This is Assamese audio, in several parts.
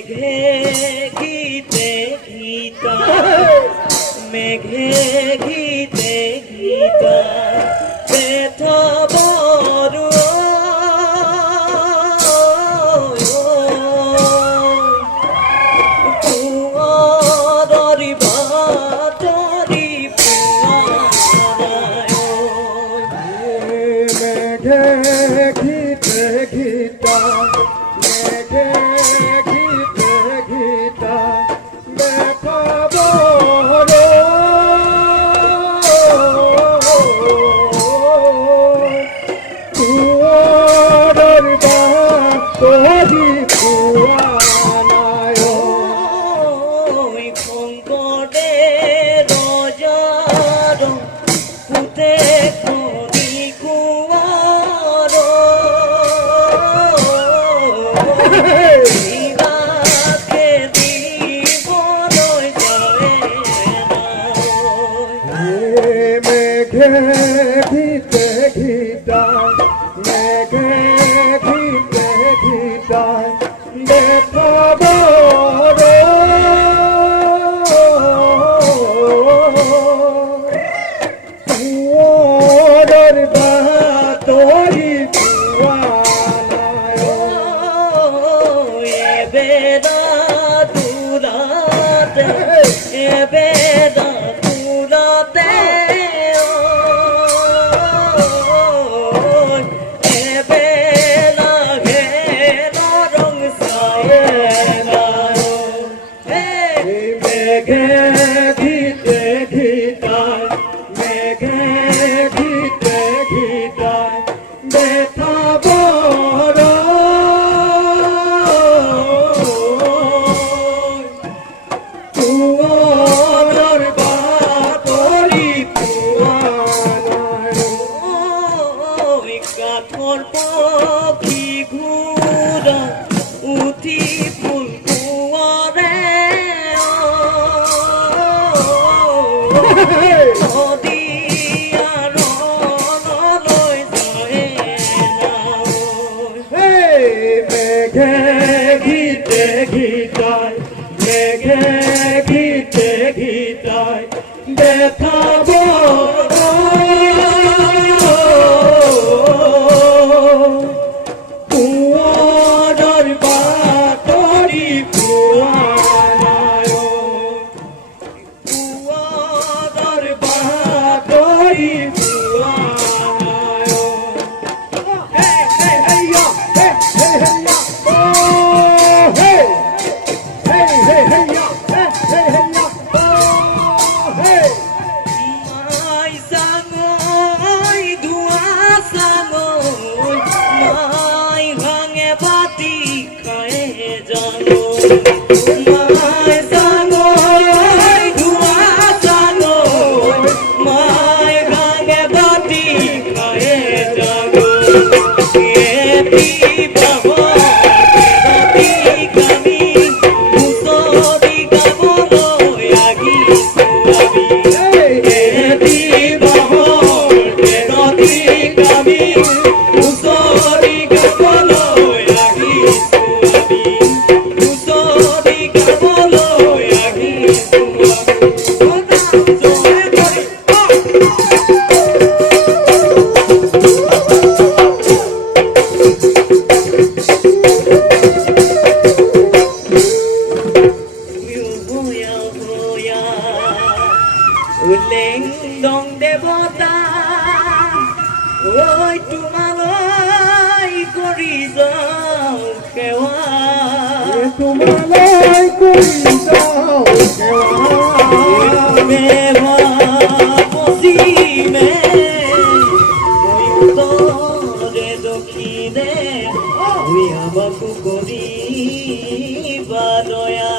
মেঘে ঘিতে ঘিতা মেঘে ঘিতে ঘিতা ব্যথা বড় পুয়ারি বাতরি পুয়ারায় মেঘে ঘিতে ঘিতা মেঘে ঘিতে ঘিতা ব্যথা বড় কুয়ার বাতরি পুয়ারায় সংকটে রজার পুতে করি কুয়ার দিবাকে দিবলৈ যায় মেঘে ঘিতে ঘিতা মেঘে ঘিতে ঘিতা ব্যথা বড় কুয়ার বাতরি পুয়ারায় বেদা তুলাতে বেদা তুলাতে বেলা ঘেরা রং সায়ে মেঘে ঘিতে ঘিতায় মেঘে ঘিতে ঘিতায় ব্যথা বড় কুয়ার বাতরি পুয়ারায় কাঠর পাখি ঘুরা উঠি ফুল কুয়ারে নদিয়ার নলৈ যায় মেঘে ঘিতে ঘিতায় মেঘে ঘিতে ঘিতায় ব্যথা বড় কুয়ার বাতরি পুয়ারায় কুয়ার বাতরি পুয়ারায় মাই সাঙৈ ধোঁৱা সাঙৈ মাই ভাঙে বাতি খায়ে জাঙৈ মাই সাঙৈ ধোঁৱা সাঙৈ মাই ভাঙে বাতি খায়ে জাঙৈ এটি বাবা ৰাতি কামি মুছৰি গাবলৈ আহিছো আমি উলেং দং দেৱতা ঐ তোমালৈ কৰি যাওঁ সেৱা তোমালৈ কৰি যাওঁ সেৱা মেঘা পশ্চিমে উত্তৰে দক্ষিণে তুমি আমাকো কৰিবা দয়া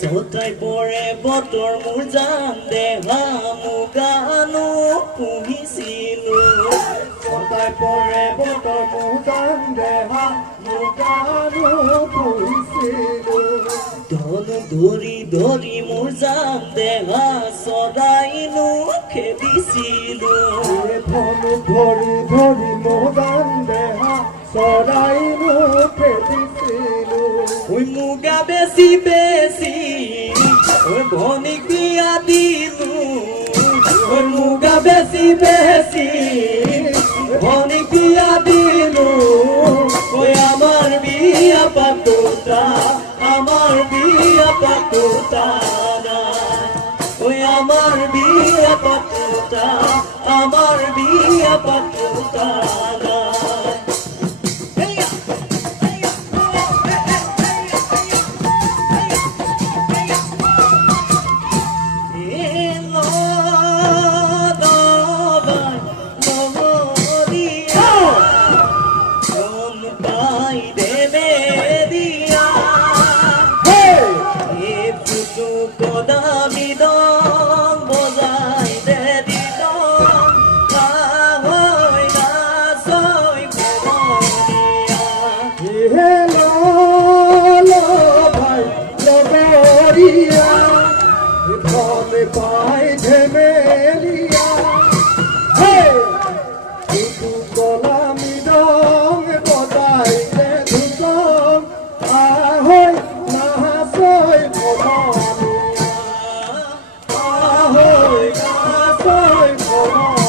ছটাই পৰে বতৰ মোৰ জান দেহা মুগানো পুহিছিলো সদায় পৰে বতৰ মুগান দেহা মুগানো পুহিছিলো ধন ধৰি ধৰি মোৰ জান দেহা চৰাইনো খেদিছিলো ধনু ধৰি ধৰি মুগান দেহা চৰাই মুখে দিছিলো ওই মুগা বেছি বেছি ওই ভনিক বিয়া দিলো ওই মুগা বেছি বেছি ভনিক বিয়া দিলো ওই আমার বিয়া পাতোতা আমার বিয়া পাতোতা ওই আমার বিয়া পাতোতা আমার বিয়া পাতোতা পাই ধেমেলিয়া কিন্তু কলামি রং বজাইলে ধুতম আহৈ নাচৈ কলামিয়া আহৈ নাচৈ কলামিয়া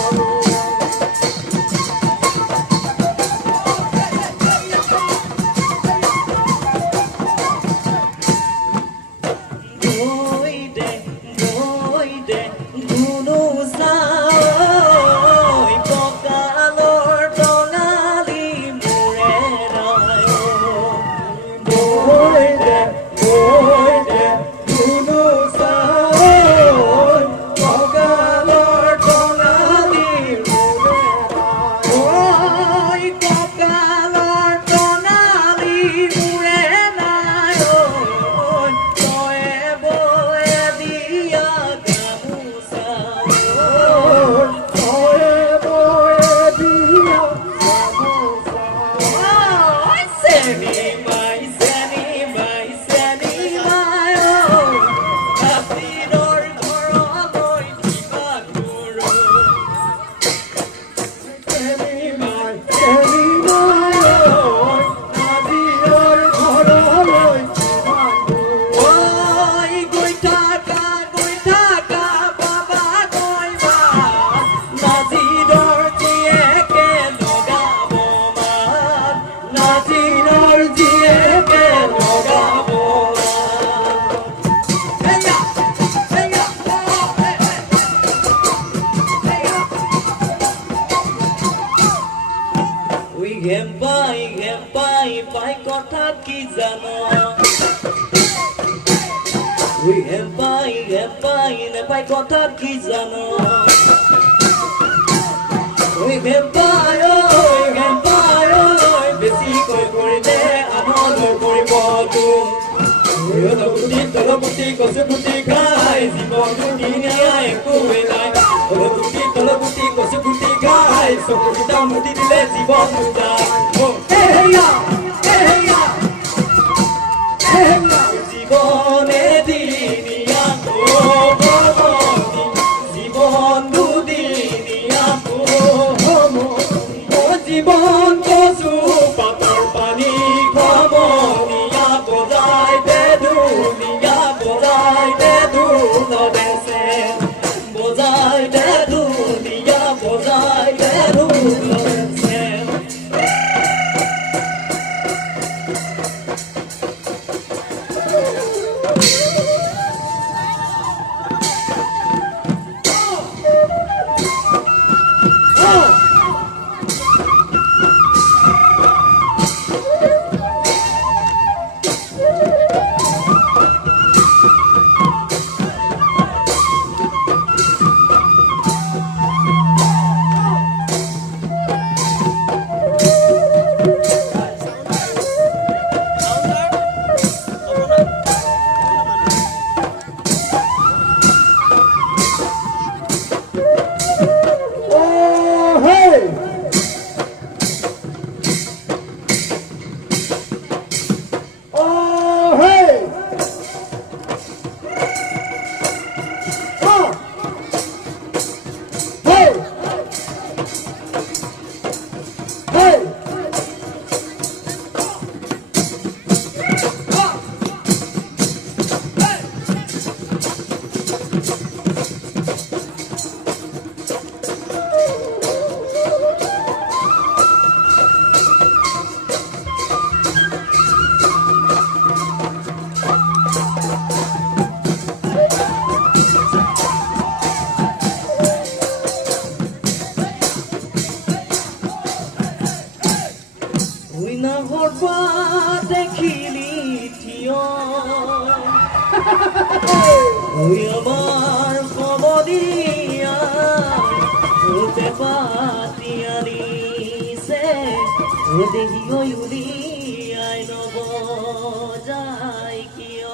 পাই কথা কি জানো পাই নেপাই কথা কি জানো বেছি কৈ কৰিলে আমলৰ পৰিবতো তলপুতি কচু পুতি খাই জীৱনটো দিনীয়া একোৱেই নাই তলপুতি কচু পুতি খাই চকুকেইটা মুতি দিলে জীৱনটো যায় জীবনে দিনিয়া জীবন দুদিনিয়া জীবন কচু পাতৰ পানী খমনীয়া বজাই দে দুনিয়া বজাই দে দুলদেছে বজাই দে দুনিয়া বজাই দে দুলদেছে নাহৰ পৰা দেখিলি থিয় আমাৰ কবদীয়া পাতি আনিছে দেখি উলিয়াই নব যায় কিয়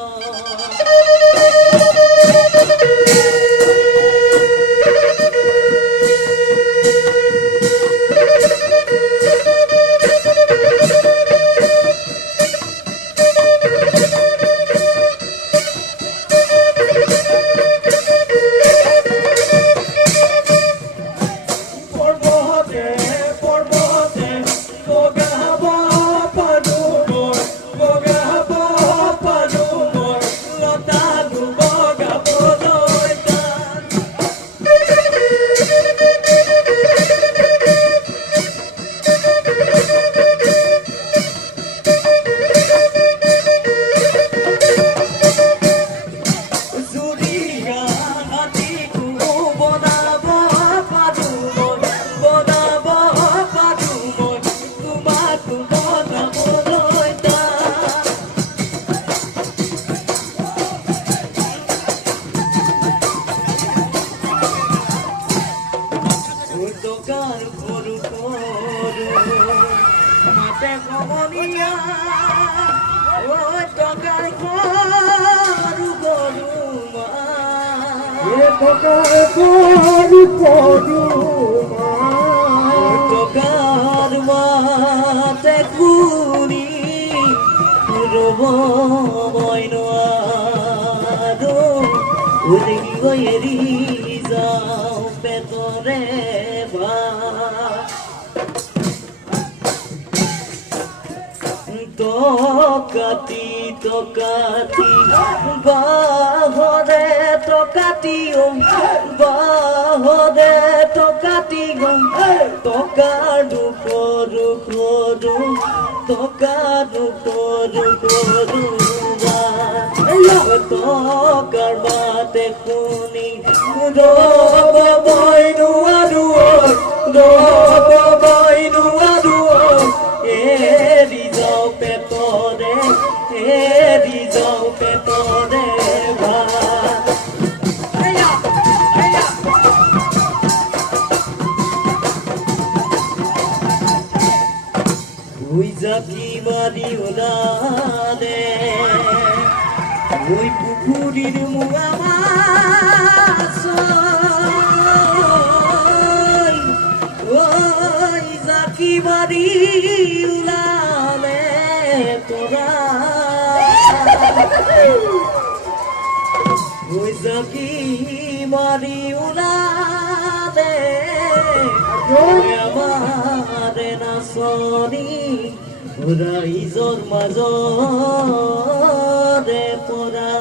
Tokati bahode tokati bahode tokati tokadu koru koru tokadu koru koru tokar bate kuni robo boinu adu robo boinu adu eri jao petore eri jao petore va aya aya ui jaki bari ulade ui pukurir muamasoy oi jaki bari ulade tora oi jaki bari ulade oi amare nasoni raizor mazore pora